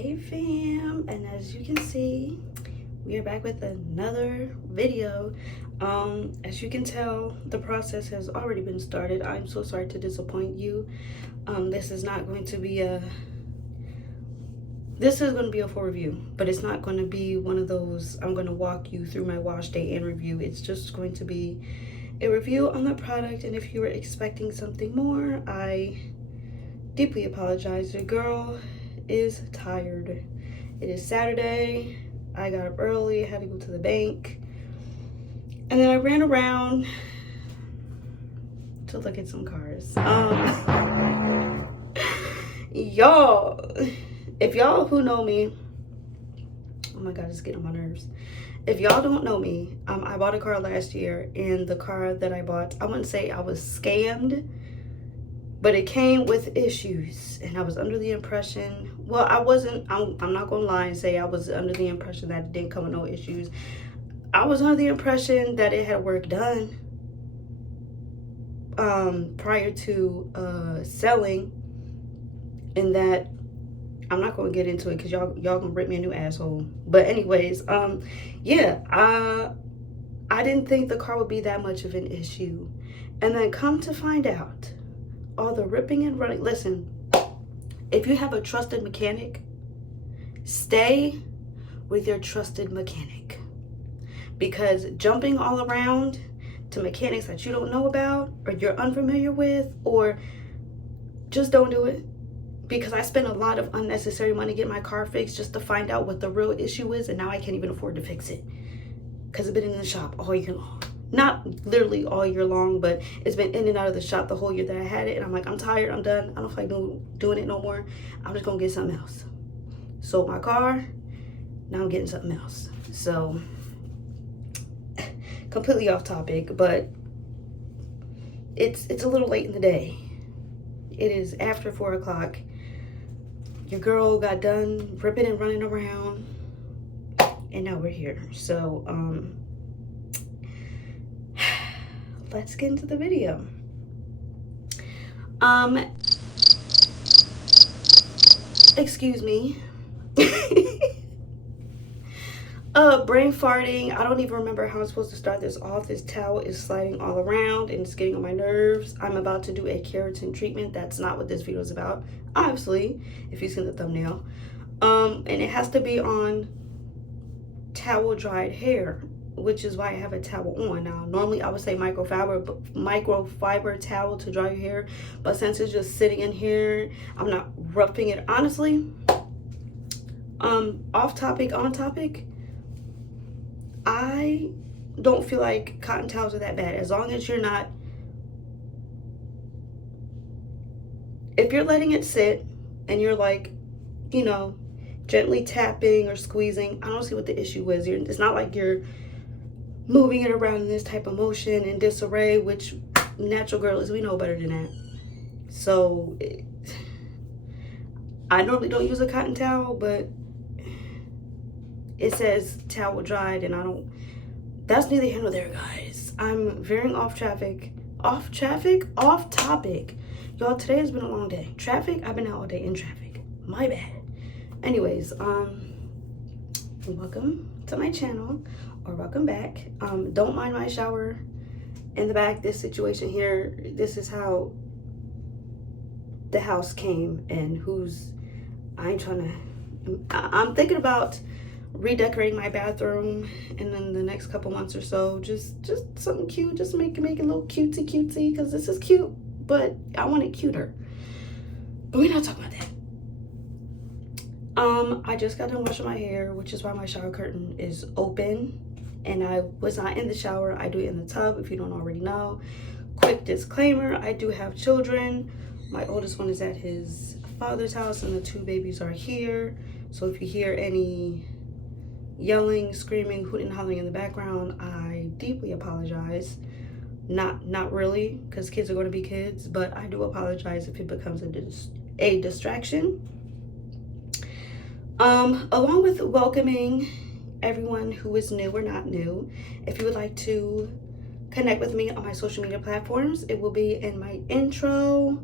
Hey fam, and as you can see, we are back with another video. As you can tell, the process has already been started. I'm so sorry to disappoint you. This is not going to be this is going to be a full review, but it's not going to be one of those I'm going to walk you through my wash day and review. It's just going to be a review on the product, and if you were expecting something more, I deeply apologize. Your girl is tired. It is Saturday. I got up early, had to go to the bank, and then I ran around to look at some cars. Y'all, if y'all who know me, oh my god, it's getting on my nerves. If y'all don't know me, I bought a car last year, and the car that I bought, I wouldn't say I was scammed, but it came with issues, and I was under the impression, well, I wasn't, I'm not gonna lie and say I was under the impression that it didn't come with no issues. I was under the impression that it had work done prior to selling, and that I'm not gonna get into it because y'all gonna rip me a new asshole. But anyways, yeah, I didn't think the car would be that much of an issue, and then come to find out, all the ripping and running. Listen, if you have a trusted mechanic, stay with your trusted mechanic, because jumping all around to mechanics that you don't know about or you're unfamiliar with, or just don't do it. Because I spent a lot of unnecessary money getting my car fixed just to find out what the real issue is, and now I can't even afford to fix it because it's been in the shop all year long. Not literally all year long, but it's been in and out of the shop the whole year that I had it, and I'm like, I'm tired, I'm done, I don't feel like doing it no more. I'm just gonna get something else. Sold my car, now I'm getting something else. So completely off topic, but it's a little late in the day. It is after 4 o'clock. Your girl got done ripping and running around, and now we're here. So let's get into the video. Excuse me. Brain farting. I don't even remember how I'm supposed to start this off. This towel is sliding all around and it's getting on my nerves. I'm about to do a keratin treatment. That's not what this video is about, obviously, if you've seen the thumbnail. And it has to be on towel dried hair, which is why I have a towel on. Now, normally I would say microfiber towel to dry your hair, but since it's just sitting in here, I'm not roughing it. Honestly, off topic, on topic, I don't feel like cotton towels are that bad, as long as you're not, if you're letting it sit and you're like, you know, gently tapping or squeezing. I don't see what the issue is. It's not like you're moving it around in this type of motion in disarray, which natural girls, we know better than that. So I normally don't use a cotton towel, but it says towel dried, and I don't, that's neither here nor there, guys. I'm veering off topic. Y'all, today has been a long day. Traffic, I've been out all day in traffic. My bad. Anyways, welcome to my channel, or welcome back. Don't mind my shower in the back. This situation here, this is how the house came, and I'm thinking about redecorating my bathroom in the next couple months or so. Just something cute, just make it a little cutesy, because this is cute, but I want it cuter. But we're not talking about that. I just got done washing my hair, which is why my shower curtain is open, and I was not in the shower. I do it in the tub, if you don't already know. Quick disclaimer, I do have children. My oldest one is at his father's house, and the two babies are here. So if you hear any yelling, screaming, hooting, and hollering in the background, I deeply apologize. Not really, because kids are going to be kids, but I do apologize if it becomes a distraction. Along with welcoming everyone who is new or not new, if you would like to connect with me on my social media platforms, it will be in my intro,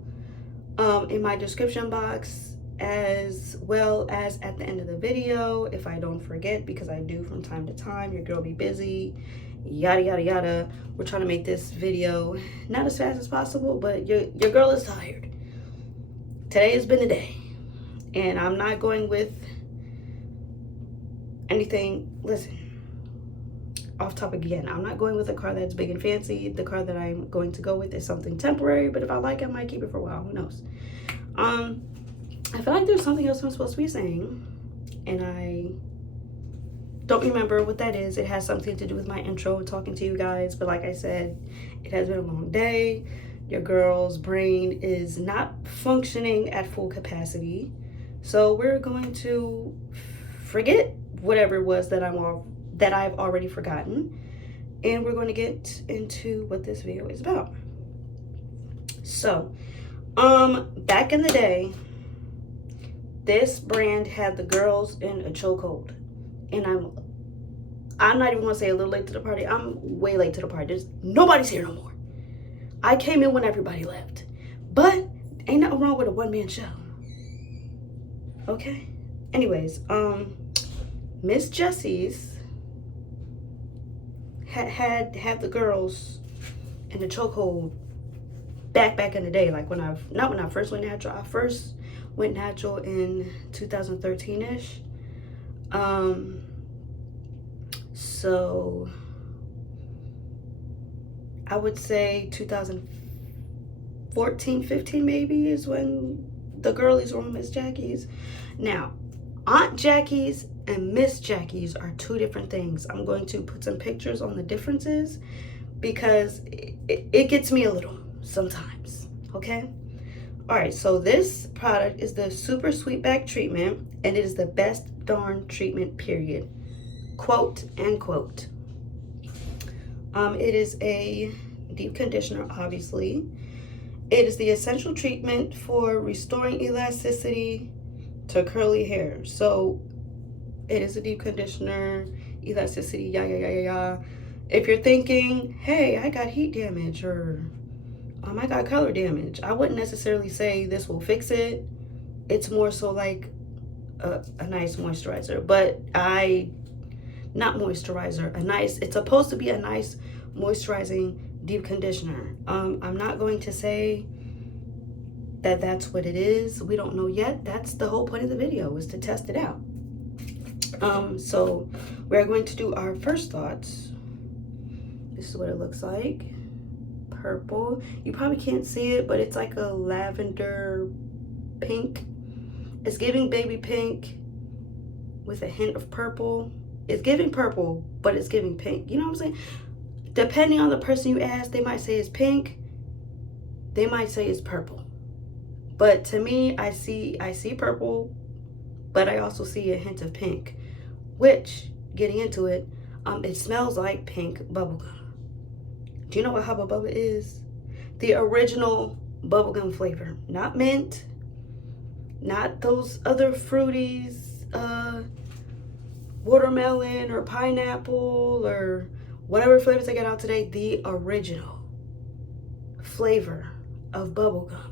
in my description box, as well as at the end of the video, if I don't forget, because I do from time to time. Your girl be busy, yada yada yada. We're trying to make this video not as fast as possible, but your girl is tired. Today has been the day, and I'm not going with anything. Listen, off topic again, I'm not going with a car that's big and fancy. The car that I'm going to go with is something temporary, but if I like it, I might keep it for a while. Who knows? I feel like there's something else I'm supposed to be saying, and I don't remember what that is. It has something to do with my intro, talking to you guys, but like I said, it has been a long day. Your girl's brain is not functioning at full capacity, so we're going to forget whatever it was that I've already forgotten, and we're going to get into what this video is about. So, back in the day, this brand had the girls in a chokehold, and I'm not even gonna say a little late to the party. I'm way late to the party. Nobody's here no more. I came in when everybody left, but ain't nothing wrong with a one-man show. Okay. Anyways, Miss Jessie's had the girls in the chokehold back in the day, like when I first went natural. I first went natural in 2013-ish. So I would say 2014, 15 maybe is when the girlies were on Miss Jackie's. Now, Aunt Jackie's and Miss Jackie's are two different things. I'm going to put some pictures on the differences because it gets me a little sometimes, okay? All right, so this product is the Super Sweetback Treatment, and it is the best darn treatment, period. Quote, end quote. It is a deep conditioner, obviously. It is the essential treatment for restoring elasticity to curly hair. So it is a deep conditioner, elasticity, yeah. If you're thinking, hey, I got heat damage, or I got color damage, I wouldn't necessarily say this will fix it. It's more so like a nice moisturizer, but it's supposed to be a nice moisturizing deep conditioner. I'm not going to say that that's what it is. We don't know yet. That's the whole point of the video, is to test it out. So we're going to do our first thoughts. This is what it looks like. Purple. You probably can't see it, but it's like a lavender pink. It's giving baby pink with a hint of purple. It's giving purple, but it's giving pink. You know what I'm saying? Depending on the person you ask, they might say it's pink. They might say it's purple. But to me, I see purple, but I also see a hint of pink, which, getting into it, it smells like pink bubblegum. Do you know what Hubba Bubba is? The original bubblegum flavor. Not mint, not those other fruities, watermelon or pineapple or whatever flavors they get out today. The original flavor of bubblegum.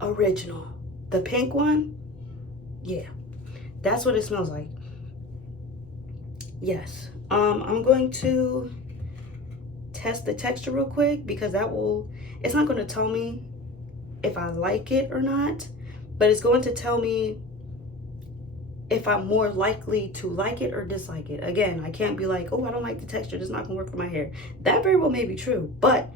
Original. The pink one? Yeah. That's what it smells like. Yes. I'm going to test the texture real quick, because it's not going to tell me if I like it or not, but it's going to tell me if I'm more likely to like it or dislike it. Again, I can't be like, oh, I don't like the texture, it's not going to work for my hair. That very well may be true, but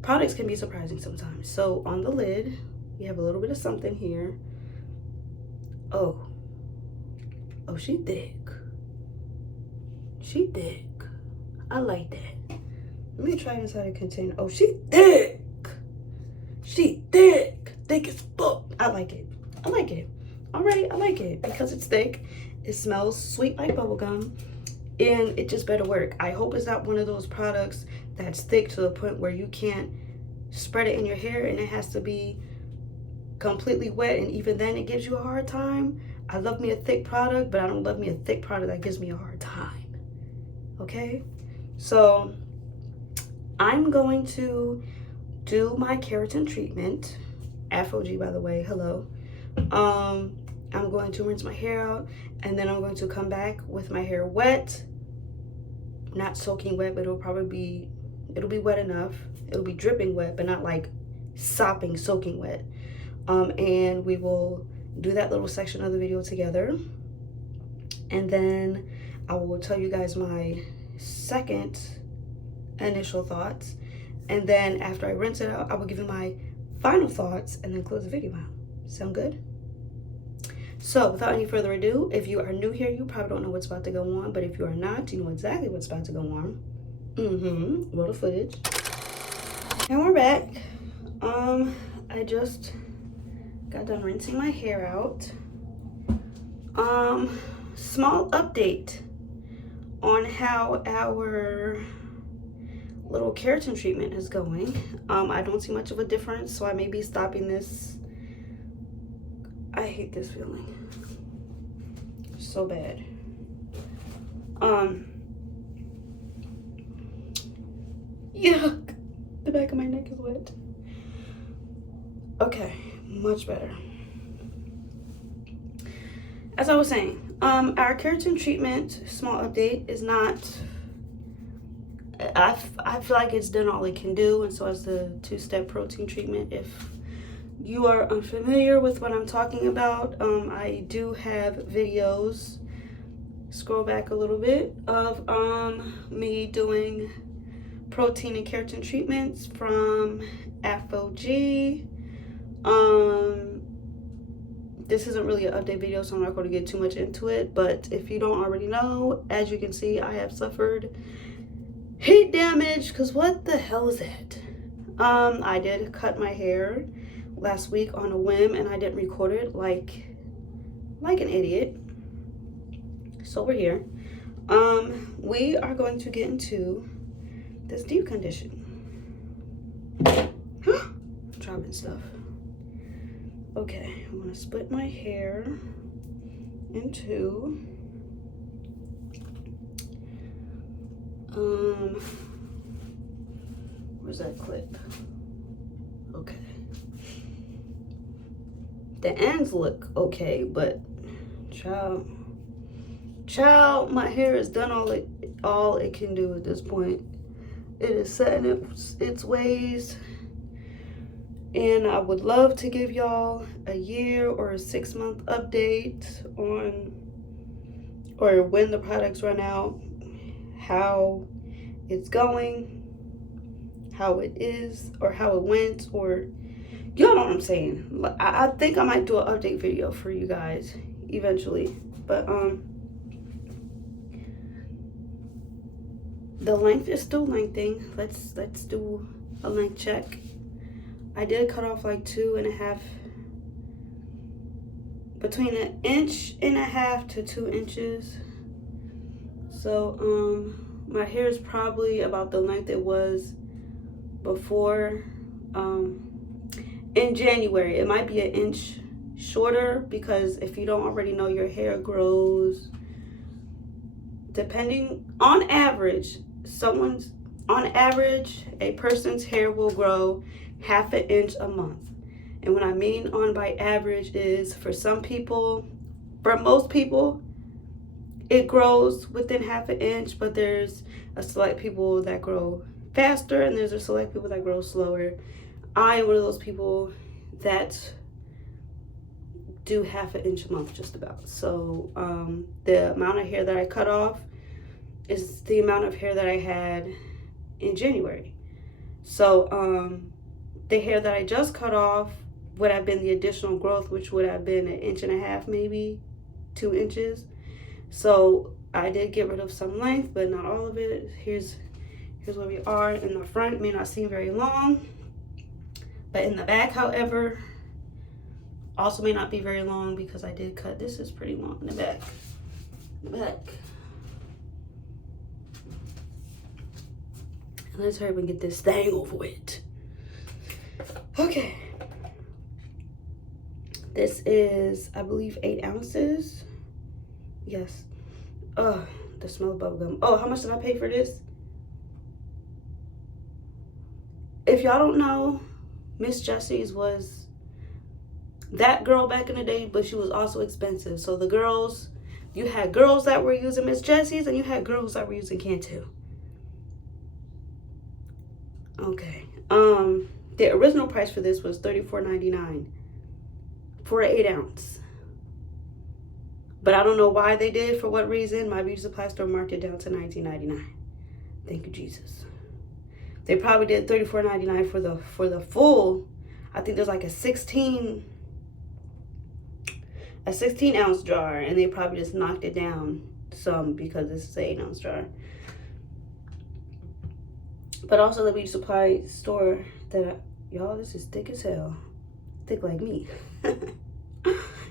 products can be surprising sometimes. So on the lid, we have a little bit of something here. Oh, she thick. She thick. I like that. Let me try inside a container. Oh, she thick. She thick. Thick as fuck. I like it. I like it. All right, I like it because it's thick. It smells sweet like bubblegum, and it just better work. I hope it's not one of those products that's thick to the point where you can't spread it in your hair and it has to be completely wet, and even then it gives you a hard time. I love me a thick product, but I don't love me a thick product that gives me a hard time. Okay? So I'm going to do my keratin treatment. Afro G, by the way, hello. I'm going to rinse my hair out, and then I'm going to come back with my hair wet. Not soaking wet, but it'll be wet enough. It'll be dripping wet, but not like sopping, soaking wet. And we will do that little section of the video together. And then I will tell you guys my second initial thoughts. And then after I rinse it out, I will give you my final thoughts and then close the video out. Sound good? So without any further ado, if you are new here, you probably don't know what's about to go on. But if you are not, you know exactly what's about to go on. Roll the footage. And we're back. I just got done rinsing my hair out. Small update on how our little keratin treatment is going. I don't see much of a difference, so I may be stopping this. I hate this feeling so bad. Yuck, the back of my neck is wet. Okay, much better. As I was saying, our keratin treatment, small update, is not, I feel like it's done all it can do, and so as the 2-step protein treatment. If you are unfamiliar with what I'm talking about, I do have videos, scroll back a little bit, of me doing protein and keratin treatments from AFOG. This isn't really an update video, so I'm not going to get too much into it, but if you don't already know, as you can see, I have suffered heat damage, because what the hell is that? I did cut my hair last week on a whim, and I didn't record it like an idiot. So we're here. We are going to get into this deep condition. Dropping stuff. Okay, I'm gonna split my hair in two. Where's that clip? Okay. The ends look okay, but child, my hair has done all it can do at this point. It is setting its ways, and I would love to give y'all a year or a 6-month update on, or when the products run out, how it's going, how it is, or how it went, or y'all know what I'm saying. I think I might do an update video for you guys eventually, but the length is still lengthening. Let's do a length check. I did cut off like 2.5, between 1.5 inches to 2 inches. So my hair is probably about the length it was before. In January, it might be 1 inch shorter, because if you don't already know, your hair grows, depending on average, a person's hair will grow 1/2 inch a month. And what I mean on by average is, for some people, for most people, it grows within 1/2 inch, but there's a select people that grow faster, and there's a select people that grow slower. I am one of those people that do 1/2 inch a month, just about. So the amount of hair that I cut off is the amount of hair that I had in January. So the hair that I just cut off would have been the additional growth, which would have been 1.5 inches, maybe 2 inches. So I did get rid of some length, but not all of it. Here's where we are. In the front, it may not seem very long, but in the back, however, also may not be very long, because I did cut. This is pretty long in the back. Let's hurry up and get this thing over with. Okay. This is, I believe, 8 ounces. Yes. Oh, the smell of bubblegum. Oh, how much did I pay for this? If y'all don't know, Miss Jessie's was that girl back in the day, but she was also expensive. So the girls, you had girls that were using Miss Jessie's and you had girls that were using Cantu. Okay. The original price for this was $34.99 for an 8 ounce. But I don't know why they did, for what reason. My beauty supply store marked it down to $19.99. Thank you, Jesus. They probably did $34.99 for the full. I think there's like a 16 ounce jar, and they probably just knocked it down some because this is an 8 ounce jar. But also the beauty supply store that y'all, this is thick as hell. Thick like me.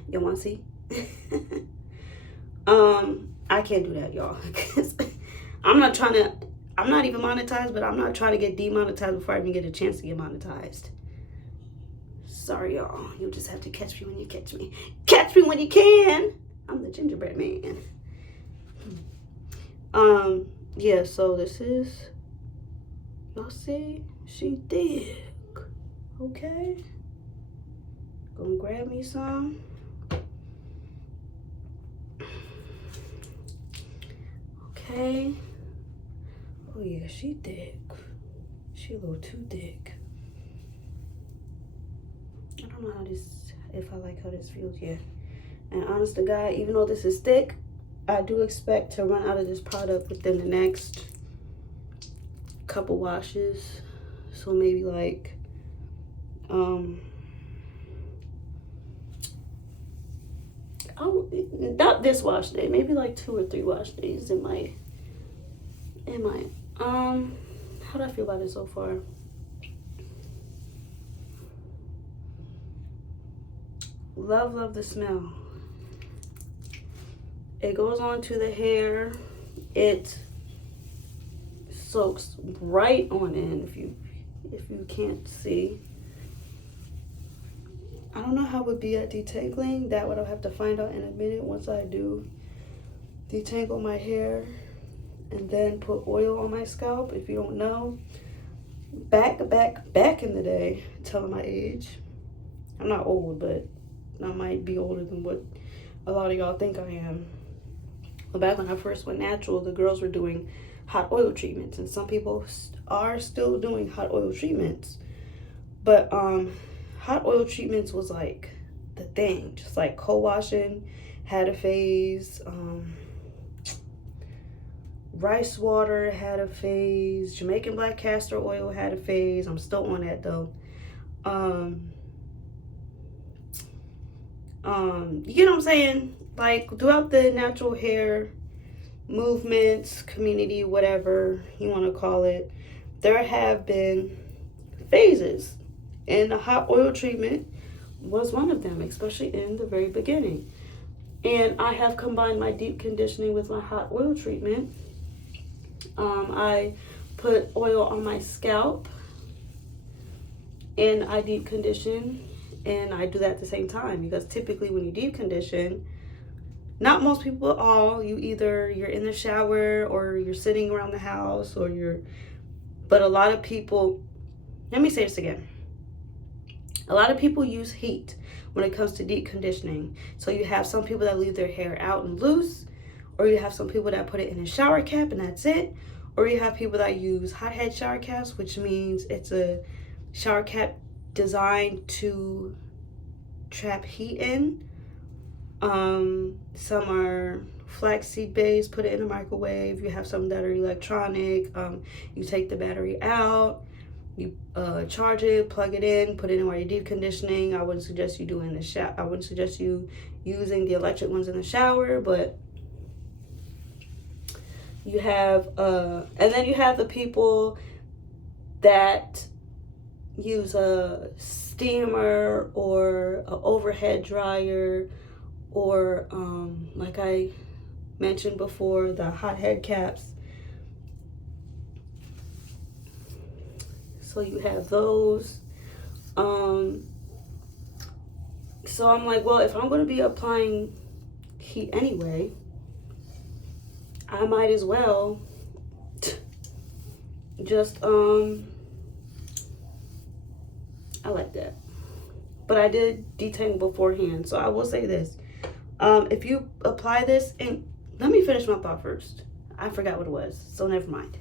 You want to see? I can't do that, y'all. I'm not even monetized, but I'm not trying to get demonetized before I even get a chance to get monetized. Sorry, y'all. You'll just have to catch me when you catch me. Catch me when you can. I'm the gingerbread man. Yeah, so this is, y'all see, she thick. Okay. Gonna grab me some. Okay. Oh yeah, she thick. She a little too thick. I don't know how this, if I like how this feels yet. And honest to God, even though this is thick, I do expect to run out of this product within the next couple washes. So maybe like, not this wash day, maybe like 2 or 3 wash days in my, how do I feel about it so far? Love the smell. It goes on to the hair. It soaks right on in, if you can't see. I don't know how it would be at detangling. That what I'll have to find out in a minute once I do detangle my hair and then put oil on my scalp. If you don't know, back in the day, telling my age, I'm not old, but I might be older than what a lot of y'all think I am. But back when I first went natural, the girls were doing hot oil treatments, and some people are still doing hot oil treatments. But hot oil treatments was like the thing. Just like co-washing had a phase. Rice water had a phase. Jamaican black castor oil had a phase. I'm still on that though. You get what I'm saying? Like throughout the natural hair movements, community, whatever you want to call it, there have been phases, and the hot oil treatment was one of them, especially in the very beginning. And I have combined my deep conditioning with my hot oil treatment. I put oil on my scalp and I deep condition, and I do that at the same time, because typically when you deep condition, not most people at all, you're in the shower or you're sitting around the house but a lot of people, let me say this again. A lot of people use heat when it comes to deep conditioning. So you have some people that leave their hair out and loose, or you have some people that put it in a shower cap and that's it. Or you have people that use hot head shower caps, which means it's a shower cap designed to trap heat in. Some are flaxseed based, put it in a microwave. You have some that are electronic. You take the battery out, you charge it, plug it in, put it in while you're deep conditioning. I wouldn't suggest you doing the shower. I wouldn't suggest you using the electric ones in the shower, but you have and then you have the people that use a steamer or an overhead dryer, or like I mentioned before, the hot head caps. So you have those. So I'm like, well, if I'm going to be applying heat anyway, I might as well just I like that. but I did detang beforehand. So I will say this. If you apply this, and let me finish my thought first. I forgot what it was, so never mind.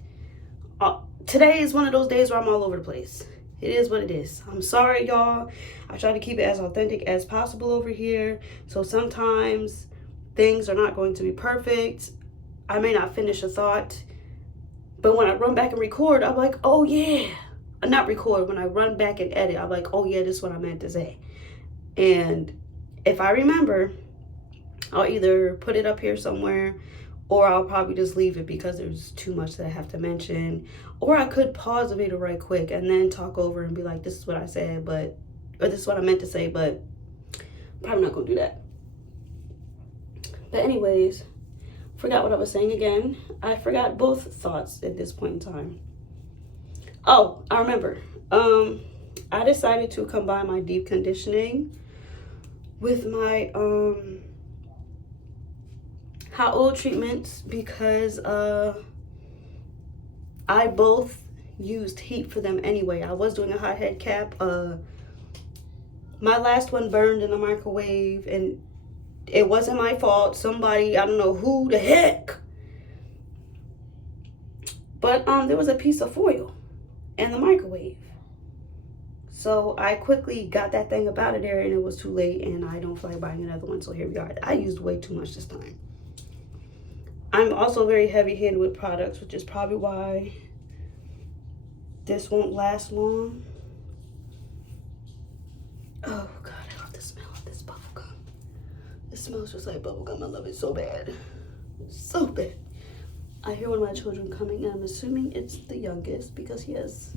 Today is one of those days where I'm all over the place. It is what it is. I'm sorry, y'all. I try to keep it as authentic as possible over here. So sometimes things are not going to be perfect. I may not finish a thought. But when I run back and record, I'm like, oh yeah. Not record, when I run back and edit, I'm like, oh yeah, this is what I meant to say. And if I remember, I'll either put it up here somewhere, or I'll probably just leave it because there's too much that I have to mention. Or I could pause the video right quick and then talk over and be like, this is what I said, or this is what I meant to say, but I'm probably not gonna do that. But anyways, forgot what I was saying again. I forgot both thoughts at this point in time. Oh, I remember. I decided to combine my deep conditioning with my hot oil treatments because I both used heat for them anyway. I was doing a hot head cap. My last one burned in the microwave, and it wasn't my fault. Somebody, I don't know who the heck, but there was a piece of foil in the microwave. So I quickly got that thing up out of there, and it was too late, and I don't feel like buying another one. So here we are. I used way too much this time. I'm also very heavy-handed with products, which is probably why this won't last long. Oh God, I love the smell of this bubble gum. It smells just like bubble gum. I love it so bad. So bad. I hear one of my children coming, and I'm assuming it's the youngest because he has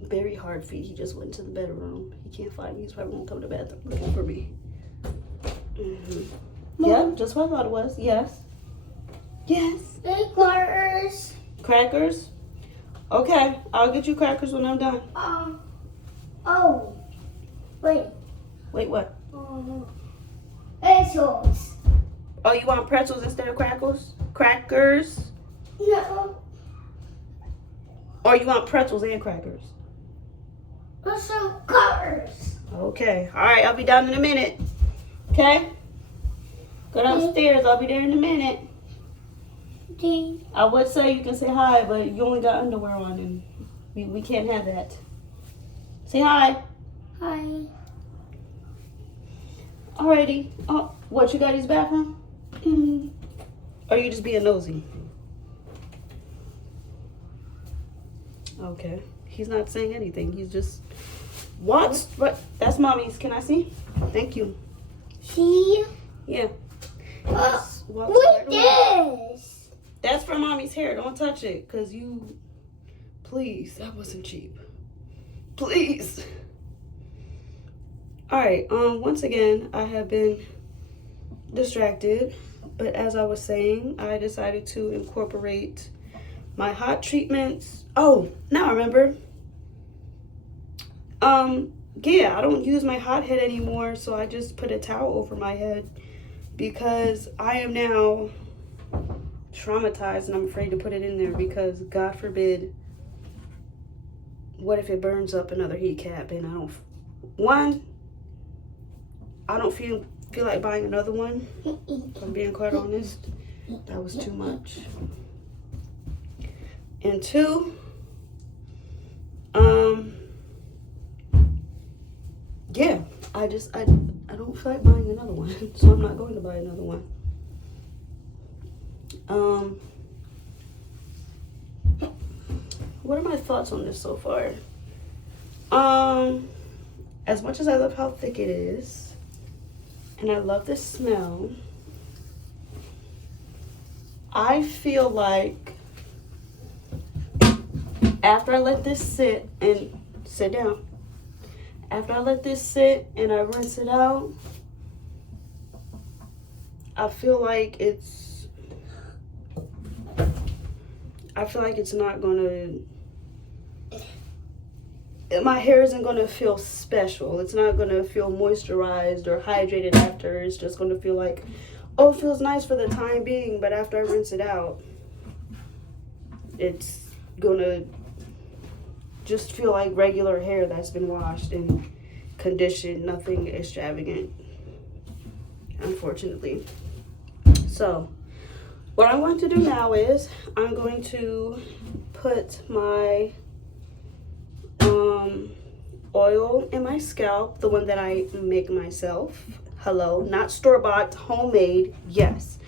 very hard feet. He just went to the bedroom. He can't find me. He's probably gonna come to the bathroom looking for me. Yeah, just what I thought it was. Yes. Yes. Crackers. Crackers? Okay, I'll get you crackers when I'm done. Oh. Wait. Wait, what? Pretzels. Oh, you want pretzels instead of crackers? Crackers? No. Or you want pretzels and crackers? Some cars. Okay. All right, I'll be down in a minute. Okay? Go downstairs. I'll be there in a minute. I would say you can say hi, but you only got underwear on, and we can't have that. Say hi. Hi. Alrighty. Oh, what, you got his bathroom? Or you just being nosy? Okay. He's not saying anything. He's just... What? That's mommy's. Can I see? Thank you. See? Yeah. What is this? That's for mommy's hair. Don't touch it, because you... Please. That wasn't cheap. Please. Alright, once again, I have been distracted. But as I was saying, I decided to incorporate my hot treatments. Oh, now I remember. Yeah, I don't use my hot head anymore, so I just put a towel over my head because I am now traumatized and I'm afraid to put it in there because God forbid, what if it burns up another heat cap and I don't feel like buying another one. If I'm being quite honest, that was too much. And two, yeah, I don't feel like buying another one, so I'm not going to buy another one. What are my thoughts on this so far? As much as I love how thick it is, and I love the smell, I feel like after I let this sit and sit down, after I let this sit and I rinse it out, I feel like it's not gonna, my hair isn't gonna feel special. It's not gonna feel moisturized or hydrated after. It's just gonna feel like, oh, it feels nice for the time being, but after I rinse it out, it's gonna just feel like regular hair that's been washed and conditioned, nothing extravagant, unfortunately. So what I want to do now is I'm going to put my oil in my scalp, the one that I make myself. Hello, not store-bought, homemade. Yes,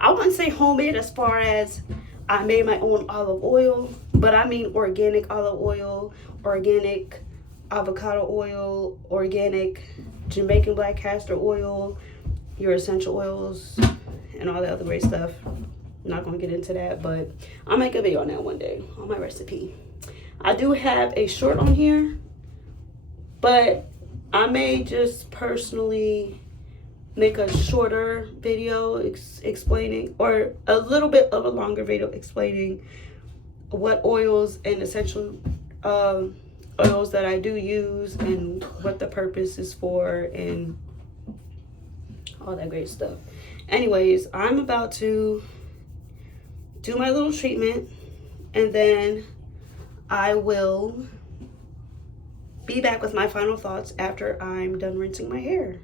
I wouldn't say homemade as far as I made my own olive oil, but I mean organic olive oil, organic avocado oil, organic Jamaican black castor oil, your essential oils, and all the other great stuff. I'm not gonna get into that, but I'll make a video on that one day on my recipe. I do have a short on here, but I may just personally make a shorter video explaining, or a little bit of a longer video explaining what oils and essential oils that I do use and what the purpose is for and all that great stuff. Anyways, I'm about to do my little treatment, and then I will be back with my final thoughts after I'm done rinsing my hair.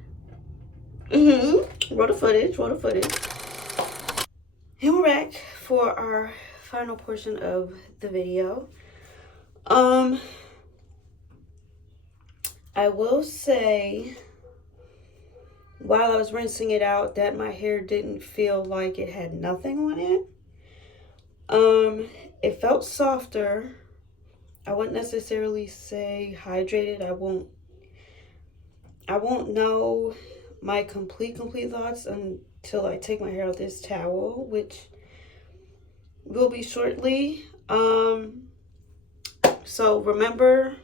Roll the footage, roll the footage. And we're back for our final portion of the video. I will say, while I was rinsing it out, that my hair didn't feel like it had nothing on it. It felt softer. I wouldn't necessarily say hydrated. I won't know my complete thoughts until I take my hair out this towel, which will be shortly. So remember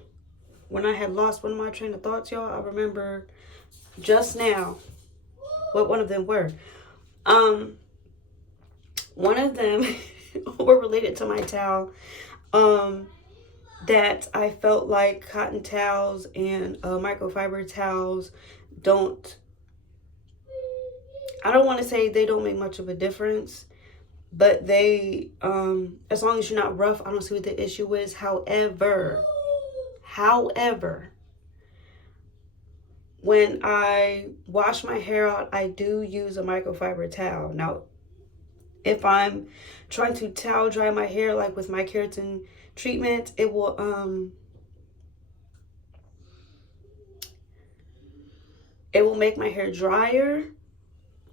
when I had lost one of my train of thoughts, y'all? I remember just now what one of them were. One of them were related to my towel. That I felt like cotton towels and microfiber towels I don't want to say they don't make much of a difference, but they, as long as you're not rough, I don't see what the issue is. However, when I wash my hair out, I do use a microfiber towel. Now, if I'm trying to towel dry my hair, like with my keratin treatment, it will make my hair drier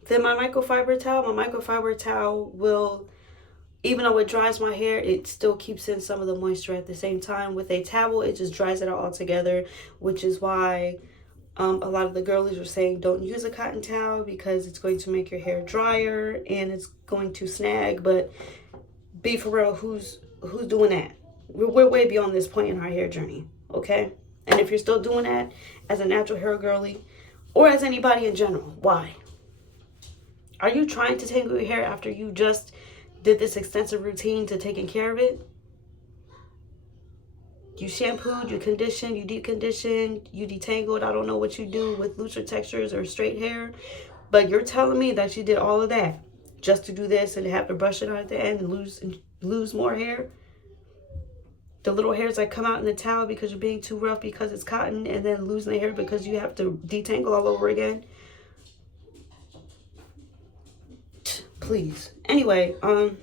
than my microfiber towel. My microfiber towel will, even though it dries my hair, it still keeps in some of the moisture at the same time. With a towel, it just dries it out altogether, which is why a lot of the girlies are saying don't use a cotton towel because it's going to make your hair drier and it's going to snag. But be for real, who's doing that? We're way beyond this point in our hair journey, okay? And if you're still doing that as a natural hair girly, or as anybody in general, why? Are you trying to tangle your hair after you just did this extensive routine to taking care of it? You shampooed, you conditioned, you deep conditioned, you detangled. I don't know what you do with looser textures or straight hair, but you're telling me that you did all of that just to do this and have to brush it out at the end and lose more hair? The little hairs that come out in the towel because you're being too rough because it's cotton, and then losing the hair because you have to detangle all over again. Please. Anyway, I'm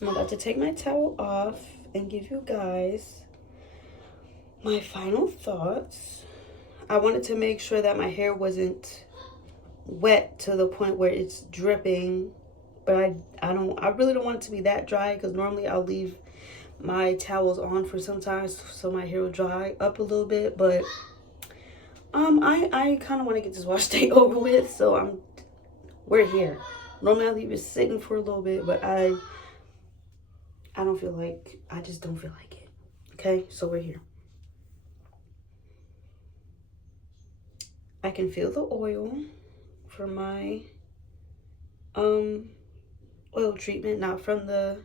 about to take my towel off and give you guys my final thoughts. I wanted to make sure that my hair wasn't wet to the point where it's dripping, but I really don't want it to be that dry, because normally I'll leave my towels on for some time so my hair will dry up a little bit. But I kind of want to get this wash day over with, so we're here. Normally I leave it sitting for a little bit, but I just don't feel like it. Okay, so we're here. I can feel the oil for my oil treatment, not from the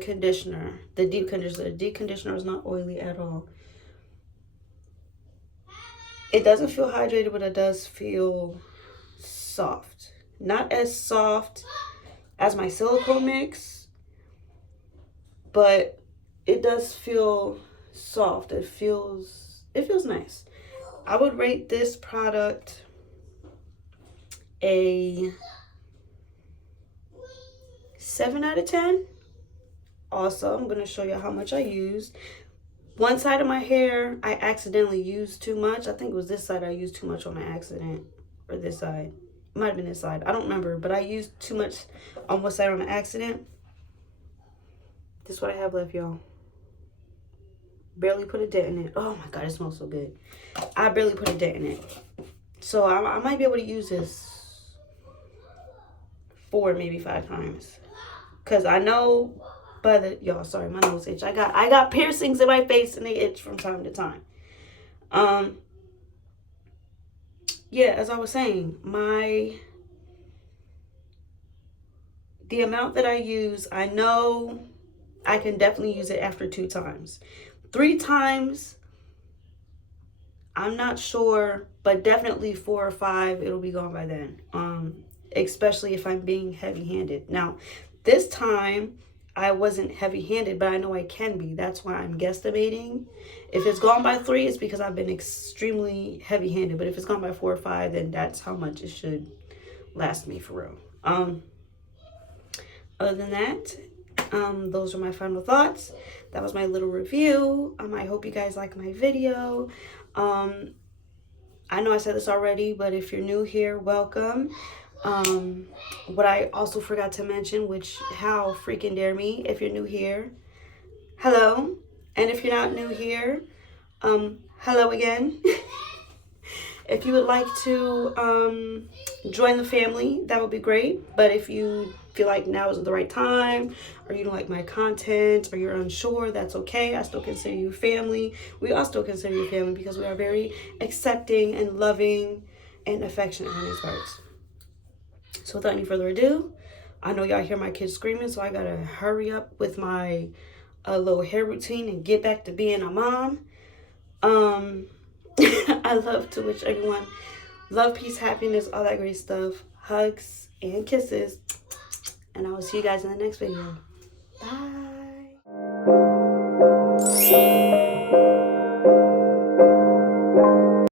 conditioner, the deep conditioner. The deep conditioner is not oily at all. It doesn't feel hydrated, but it does feel soft. Not as soft as my silicone mix, but it does feel soft. It feels nice. I would rate this product a 7 out of 10. Also, I'm going to show you how much I used. One side of my hair, I accidentally used too much. I think it was this side I used too much on an accident. Or this side. It might have been this side. I don't remember. But I used too much on one side on an accident. This is what I have left, y'all. Barely put a dent in it. Oh my God, it smells so good. I barely put a dent in it. So I might be able to use this 4, maybe 5 times. Because I know... But y'all, sorry, my nose itch. I got piercings in my face and they itch from time to time. Yeah, as I was saying, the amount that I use, I know I can definitely use it after 2 times. 3 times, I'm not sure, but definitely 4 or 5, it'll be gone by then. Especially if I'm being heavy-handed. Now, this time I wasn't heavy-handed, but I know I can be. That's why I'm guesstimating. If it's gone by 3, it's because I've been extremely heavy-handed. But if it's gone by 4 or 5, then that's how much it should last me for real. Other than that, those are my final thoughts. That was my little review. I hope you guys like my video. I know I said this already, but if you're new here, welcome. What I also forgot to mention, which how freaking dare me, if you're new here, hello. And if you're not new here, hello again. If you would like to join the family, that would be great. But if you feel like now isn't the right time, or you don't like my content, or you're unsure, that's okay. I still consider you family. We all still consider you family because we are very accepting and loving and affectionate in these parts. So without any further ado, I know y'all hear my kids screaming, so I gotta hurry up with my little hair routine and get back to being a mom. I love to wish everyone love, peace, happiness, all that great stuff. Hugs and kisses. And I will see you guys in the next video. Bye.